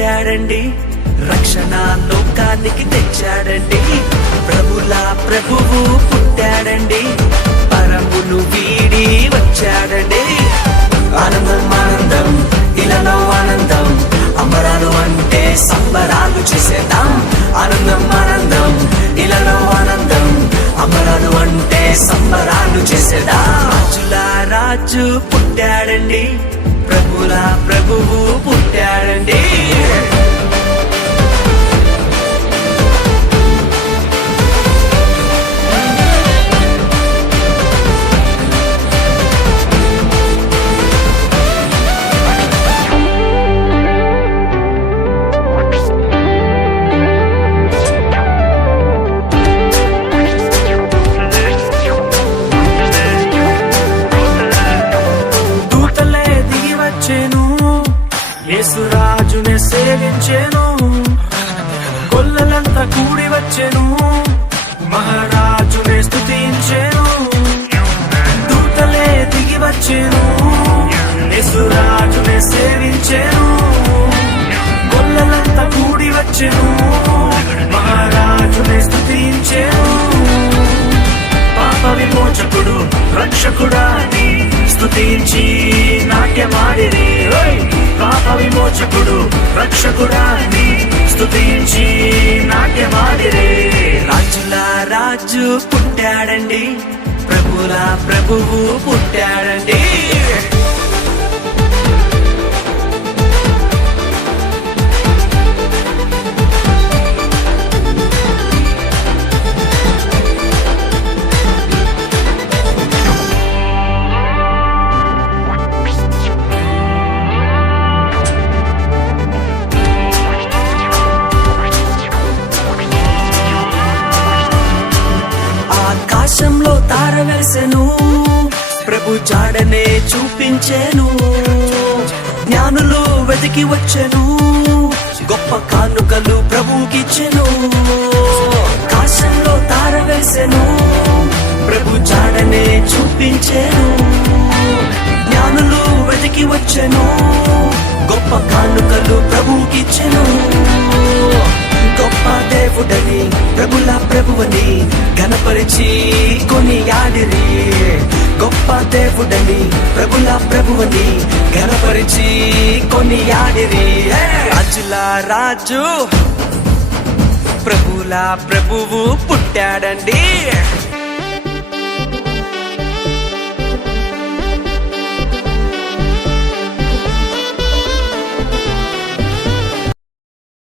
పుట్టాడండి, రక్షణ లోకానికి తెచ్చాడండి. ప్రభుల ప్రభువు పుట్టాడండి, పరమును వీడి వచ్చాడండి. ఆనందం ఆనందం ఇలాలో ఆనందం, అంబరాలు అంటే సంబరాలు చేసేద్దాం. ఆనందం ఆనందం ఇలాలో ఆనందం, అంబరాలు అంటే సంబరాలు చేసేద్దాం. రాజుల రాజు పుట్టాడండి, ప్రభుల ప్రభువు పుట్టాడండి. యేసురాజునే సేవించెను, కొల్లలంతా కూడి వచ్చెను, మహారాజునే స్తుతించెను. దూతలే దిగి వచ్చెను, యేసురాజునే సేవించెను, కొల్లలంతా కూడి వచ్చెను, మహారాజునే స్తుతించెను. పాప విమోచకుడు రక్షకుడాని స్తుతించి నాట్యమాడిరి. పాప విమోచకుడు రక్షకుడాని స్తుతించి నాట్యమాడిరి. రాజుల రాజు పుట్టాడండి, ప్రభుల ప్రభువు పుట్టాడండి. ఆకాశంలో తార వెలిసెను, ప్రభు జాడనే చూపించెను. జ్ఞానులు వెతికి వచ్చెను, గొప్ప కానుకలు ప్రభుకిచ్చెను. ఆకాశంలో తార వెలిసెను, ప్రభు జాడనే చూపించెను. జ్ఞానులు వెతికి వచ్చెను, గొప్ప కానుకలు ప్రభుకిచ్చెను. గొప్ప దేవుడని ప్రభుల ప్రభువని ఘనపరిచి కొనియాడిరి. గొప్ప దేవుడని ప్రభుల ప్రభువని ఘనపరిచి కొనియాడిరి. రాజుల రాజు ప్రభుల ప్రభువు పుట్టాడండి.